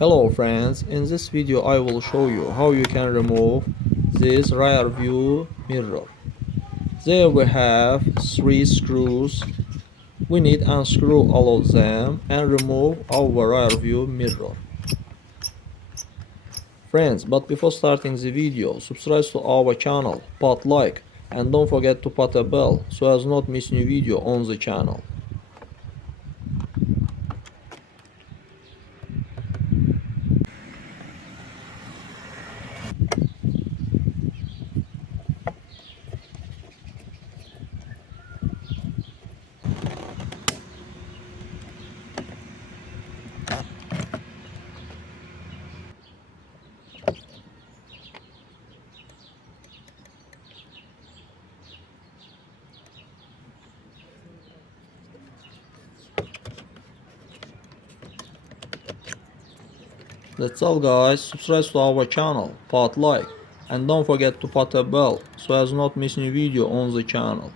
Hello friends, in this video I will show you how you can remove this rear view mirror. There we have 3 screws. We need to unscrew all of them and remove our rear view mirror. Friends, but before starting the video, subscribe to our channel, put like and don't forget to put a bell so as not miss new video on the channel. That's all guys, subscribe to our channel, put like and don't forget to put a bell so as not miss new video on the channel.